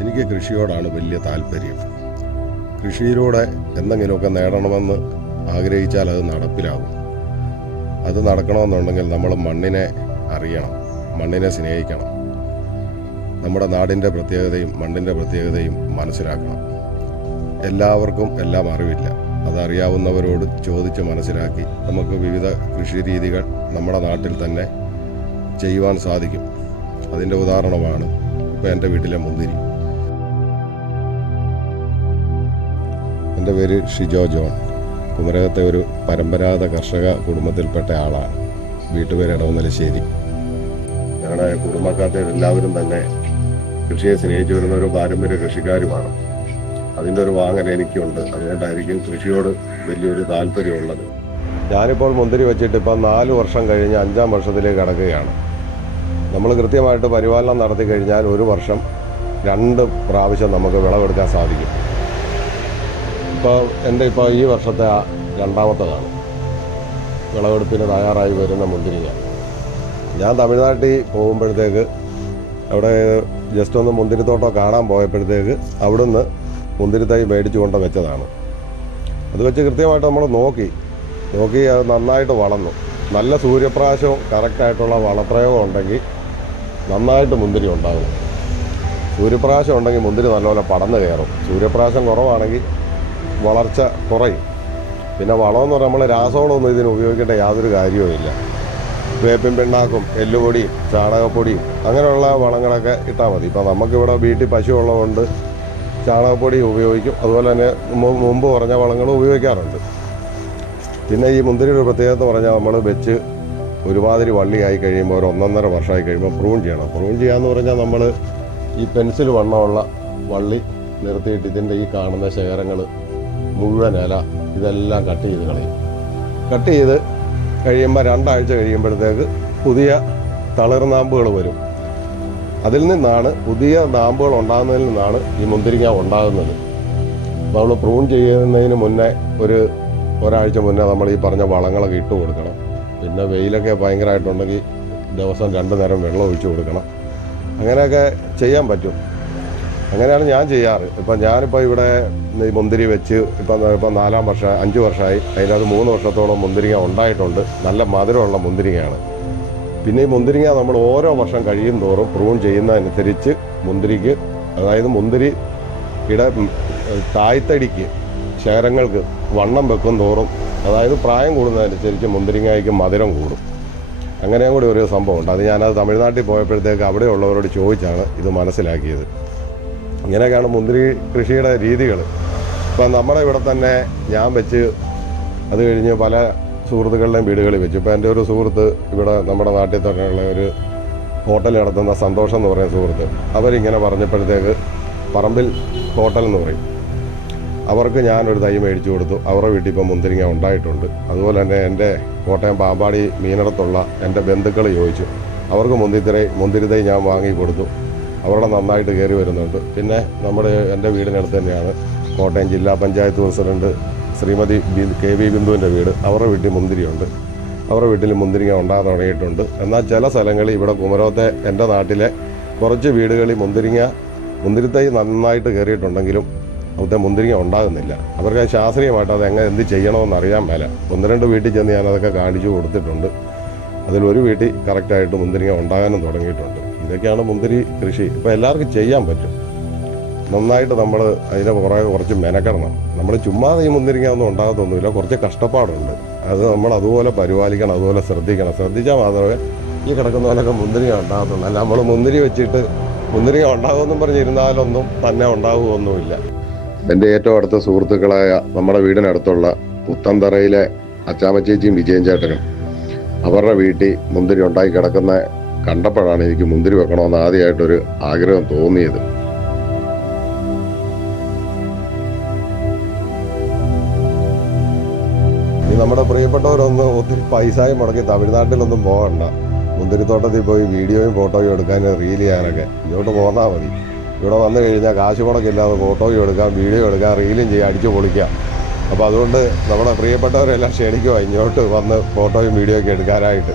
എനിക്ക് കൃഷിയോടാണ് വലിയ താല്പര്യം. കൃഷിയിലൂടെ എന്തെങ്കിലുമൊക്കെ നേടണമെന്ന് ആഗ്രഹിച്ചാൽ അത് നടപ്പിലാകും. അത് നടക്കണമെന്നുണ്ടെങ്കിൽ നമ്മൾ മണ്ണിനെ അറിയണം, മണ്ണിനെ സ്നേഹിക്കണം, നമ്മുടെ നാടിൻ്റെ പ്രത്യേകതയും മണ്ണിൻ്റെ പ്രത്യേകതയും മനസ്സിലാക്കണം. എല്ലാവർക്കും എല്ലാം അറിവില്ല. അതറിയാവുന്നവരോട് ചോദിച്ച് മനസ്സിലാക്കി നമുക്ക് വിവിധ കൃഷി രീതികൾ നമ്മുടെ നാട്ടിൽ തന്നെ ചെയ്യുവാൻ സാധിക്കും. അതിൻ്റെ ഉദാഹരണമാണ് ഇപ്പോൾ എൻ്റെ വീട്ടിലെ മുന്തിരി. എൻ്റെ പേര് ഷിജോ ജോൺ. കുമരകത്തെ ഒരു പരമ്പരാഗത കർഷക കുടുംബത്തിൽപ്പെട്ട ആളാണ്. വീട്ടുപേര് ഇടവന്നലശ്ശേരി. ഞങ്ങളുടെ കുടുംബക്കാർ എല്ലാവരും തന്നെ കൃഷിയെ സ്നേഹിച്ചു വരുന്ന ഒരു പാരമ്പര്യ കൃഷിക്കാരുമാണ്. അതിൻ്റെ ഒരു വാങ്ങൽ എനിക്കുണ്ട്. അതുകൊണ്ടായിരിക്കും കൃഷിയോട് വലിയൊരു താല്പര്യമുള്ളത്. ഞാനിപ്പോൾ മുന്തിരി വെച്ചിട്ട് ഇപ്പം 4 വർഷം കഴിഞ്ഞ് 5-ാം വർഷത്തിലേക്ക് കടക്കുകയാണ്. നമ്മൾ കൃത്യമായിട്ട് പരിപാലനം നടത്തി കഴിഞ്ഞാൽ ഒരു വർഷം 2 പ്രാവശ്യം നമുക്ക് വിളവെടുക്കാൻ സാധിക്കും. ഇപ്പോൾ ഈ വർഷത്തെ 2ാമത്തേതാണ് വിളവെടുപ്പിന് തയ്യാറായി വരുന്ന മുന്തിരിങ്ങ. ഞാൻ തമിഴ്നാട്ടിൽ പോകുമ്പോഴത്തേക്ക് അവിടെ ജസ്റ്റ് ഒന്ന് മുന്തിരിത്തോട്ടം കാണാൻ പോയപ്പോഴത്തേക്ക് അവിടുന്ന് മുന്തിരിത്തൈ മേടിച്ചു കൊണ്ട് വെച്ചതാണ്. അത് വെച്ച് കൃത്യമായിട്ട് നമ്മൾ നോക്കി അത് നന്നായിട്ട് വളർന്നു. നല്ല സൂര്യപ്രകാശവും കറക്റ്റായിട്ടുള്ള വളപ്രയോഗം ഉണ്ടെങ്കിൽ നന്നായിട്ട് മുന്തിരി ഉണ്ടാകും. സൂര്യപ്രകാശം ഉണ്ടെങ്കിൽ മുന്തിരി നല്ലപോലെ പടന്ന് കയറും. സൂര്യപ്രകാശം കുറവാണെങ്കിൽ വളർച്ച കുറയും. പിന്നെ വളമെന്ന് പറഞ്ഞാൽ നമ്മൾ രാസവളമൊന്നും ഇതിന് ഉപയോഗിക്കേണ്ട യാതൊരു കാര്യവുമില്ല. വേപ്പിൻ പിണ്ണാക്കും എല്ലുപൊടിയും ചാണകപ്പൊടിയും അങ്ങനെയുള്ള വളങ്ങളൊക്കെ ഇട്ടാൽ മതി. ഇപ്പോൾ നമുക്കിവിടെ വീട്ടിൽ പശു ഉള്ളതുകൊണ്ട് ചാണകപ്പൊടി ഉപയോഗിക്കും. അതുപോലെ തന്നെ മുമ്പ് പറഞ്ഞ വളങ്ങളും ഉപയോഗിക്കാറുണ്ട്. പിന്നെ ഈ മുന്തിരിയുടെ പ്രത്യേകത എന്ന് പറഞ്ഞാൽ നമ്മൾ വെച്ച് ഒരുമാതിരി വള്ളിയായി കഴിയുമ്പോൾ ഒരു 1.5 വർഷമായി കഴിയുമ്പോൾ പ്രൂൺ ചെയ്യണം. പ്രൂൺ ചെയ്യാന്ന് പറഞ്ഞാൽ നമ്മൾ ഈ പെൻസിൽ വണ്ണമുള്ള വള്ളി നിർത്തിയിട്ട് ഇതിൻ്റെ ഈ കാണുന്ന ശേഖരങ്ങൾ മുഴുവൻ ഇല ഇതെല്ലാം കട്ട് ചെയ്ത് കളയും. കട്ട് ചെയ്ത് കഴിയുമ്പോൾ 2 ആഴ്ച കഴിയുമ്പോഴത്തേക്ക് പുതിയ തളിർനാമ്പുകൾ വരും. അതിൽ നിന്നാണ് പുതിയ നാമ്പുകൾ ഉണ്ടാകുന്നതിൽ നിന്നാണ് ഈ മുന്തിരിങ്ങ ഉണ്ടാകുന്നത്. നമ്മൾ പ്രൂൺ ചെയ്യുന്നതിന് മുന്നേ ഒരാഴ്ച മുന്നേ നമ്മൾ ഈ പറഞ്ഞ വളങ്ങളൊക്കെ ഇട്ട് കൊടുക്കണം. പിന്നെ വെയിലൊക്കെ ഭയങ്കരമായിട്ടുണ്ടെങ്കിൽ ദിവസം 2 നേരം വെള്ളം ഒഴിച്ചു കൊടുക്കണം. അങ്ങനെയൊക്കെ ചെയ്യാൻ പറ്റും. അങ്ങനെയാണ് ഞാൻ ചെയ്യാറ്. ഞാനിപ്പോൾ ഇവിടെ ഈ മുന്തിരി വെച്ച് ഇപ്പം 4-ാം വർഷം 5 വർഷമായി. അതിനകത്ത് 3 വർഷത്തോളം മുന്തിരിങ്ങ ഉണ്ടായിട്ടുണ്ട്. നല്ല മധുരമുള്ള മുന്തിരിങ്ങയാണ്. പിന്നെ ഈ മുന്തിരിങ്ങ നമ്മൾ ഓരോ വർഷം കഴിയും തോറും പ്രൂൺ ചെയ്യുന്നതനുസരിച്ച് മുന്തിരിക്ക്, അതായത് മുന്തിരിയുടെ തായ്തടിക്ക് ശേഖരങ്ങൾക്ക് വണ്ണം വെക്കും തോറും, അതായത് പ്രായം കൂടുന്നതനുസരിച്ച് മുന്തിരിങ്ങയ്ക്ക് മധുരം കൂടും. അങ്ങനെയും കൂടി ഒരു സംഭവമുണ്ട്. അത് ഞാനത് തമിഴ്നാട്ടിൽ പോയപ്പോഴത്തേക്ക് അവിടെയുള്ളവരോട് ചോദിച്ചാണ് ഇത് മനസ്സിലാക്കിയത്. ഇങ്ങനെയൊക്കെയാണ് മുന്തിരി കൃഷിയുടെ രീതികൾ. നമ്മുടെ ഇവിടെ തന്നെ ഞാൻ വെച്ച് അത് കഴിഞ്ഞ് പല സുഹൃത്തുക്കളുടെയും വീടുകളിൽ വെച്ചു. എൻ്റെ ഒരു സുഹൃത്ത് ഇവിടെ നമ്മുടെ നാട്ടിൽ തന്നെയുള്ള ഒരു ഹോട്ടൽ നടത്തുന്ന സന്തോഷം എന്ന് പറയുന്ന സുഹൃത്ത്, അവരിങ്ങനെ പറഞ്ഞപ്പോഴത്തേക്ക് പറമ്പിൽ ഹോട്ടൽ എന്ന് പറയും, അവർക്ക് ഞാനൊരു തൈ മേടിച്ചു കൊടുത്തു. അവരുടെ വീട്ടിൽ ഇപ്പം മുന്തിരിങ്ങ ഉണ്ടായിട്ടുണ്ട്. അതുപോലെ തന്നെ എൻ്റെ കോട്ടയം പാമ്പാടി മീനടത്തുള്ള എൻ്റെ ബന്ധുക്കൾ ചോദിച്ചു, അവർക്ക് മുന്തിരി തൈ ഞാൻ വാങ്ങി കൊടുത്തു. അവരുടെ നന്നായിട്ട് കയറി വരുന്നുണ്ട്. പിന്നെ എൻ്റെ വീടിനടുത്ത് തന്നെയാണ് കോട്ടയം ജില്ലാ പഞ്ചായത്ത് പ്രസിഡന്റ് ശ്രീമതി KV ബിന്ദുവിൻ്റെ വീട്. അവരുടെ വീട്ടിൽ മുന്തിരിയുണ്ട്. അവരുടെ വീട്ടിൽ മുന്തിരിങ്ങ ഉണ്ടാകാൻ തുടങ്ങിയിട്ടുണ്ട്. എന്നാൽ ചില സ്ഥലങ്ങളിൽ ഇവിടെ കുമരകത്തെ എൻ്റെ നാട്ടിലെ കുറച്ച് വീടുകളിൽ മുന്തിരിത്തൈ നന്നായിട്ട് കയറിയിട്ടുണ്ടെങ്കിലും അവിടുത്തെ മുന്തിരിങ്ങ ഉണ്ടാകുന്നില്ല. അവർക്ക് ശാസ്ത്രീയമായിട്ട് അത് എന്ത് ചെയ്യണമെന്ന് അറിയാൻ മേല. 1-2 വീട്ടിൽ ചെന്ന് ഞാനതൊക്കെ കാണിച്ചു കൊടുത്തിട്ടുണ്ട്. അതിലൊരു വീട്ടിൽ കറക്റ്റായിട്ട് മുന്തിരിങ്ങ ഉണ്ടാകാനും തുടങ്ങിയിട്ടുണ്ട്. ഇതൊക്കെയാണ് മുന്തിരി കൃഷി. ഇപ്പോൾ എല്ലാവർക്കും ചെയ്യാൻ പറ്റും. നന്നായിട്ട് നമ്മൾ അതിനെ കുറച്ച് മെനക്കെടണം. നമ്മൾ ചുമ്മാതെ ഈ മുന്തിരിങ്ങ ഒന്നും ഉണ്ടാകത്തൊന്നുമില്ല. കുറച്ച് കഷ്ടപ്പാടുണ്ട്. അത് നമ്മൾ അതുപോലെ പരിപാലിക്കണം, അതുപോലെ ശ്രദ്ധിക്കണം. ശ്രദ്ധിച്ചാൽ മാത്രമേ ഈ കിടക്കുന്ന പോലൊക്കെ മുന്തിരിങ്ങ ഉണ്ടാകത്തുള്ളൂ. അല്ല നമ്മൾ മുന്തിരി വെച്ചിട്ട് മുന്തിരിങ്ങ ഉണ്ടാകുമെന്നും പറഞ്ഞിരുന്നാലൊന്നും തന്നെ ഉണ്ടാകുമൊന്നുമില്ല. എൻ്റെ ഏറ്റവും അടുത്ത സുഹൃത്തുക്കളായ നമ്മുടെ വീടിനടുത്തുള്ള പുത്തൻതറയിലെ അച്ചാമ്മച്ചേച്ചിയും വിജയൻ ചേട്ടനും അവരുടെ വീട്ടിൽ മുന്തിരി ഉണ്ടായി കിടക്കുന്ന കണ്ടപ്പോഴാണ് എനിക്ക് മുന്തിരി വെക്കണമെന്ന് ആദ്യമായിട്ടൊരു ആഗ്രഹം തോന്നിയത്. നമ്മുടെ പ്രിയപ്പെട്ടവരൊന്നും ഒത്തിരി പൈസയും മുടക്കി തമിഴ്നാട്ടിലൊന്നും പോകണ്ട. മുന്തിരിത്തോട്ടത്തിൽ പോയി വീഡിയോയും ഫോട്ടോയും എടുക്കാൻ, റീൽ ചെയ്യാനൊക്കെ ഇങ്ങോട്ട് പോന്നാൽ മതി. ഇവിടെ വന്നു കഴിഞ്ഞാൽ കാശ് മുടക്കില്ലാതെ ഫോട്ടോയും എടുക്കാം, വീഡിയോ എടുക്കാം, റീലും ചെയ്യാം, അടിച്ചു പൊളിക്കാം. അപ്പോൾ അതുകൊണ്ട് നമ്മുടെ പ്രിയപ്പെട്ടവരെല്ലാം ക്ഷണിക്കുക ഇങ്ങോട്ട് വന്ന് ഫോട്ടോയും വീഡിയോ ഒക്കെ എടുക്കാനായിട്ട്.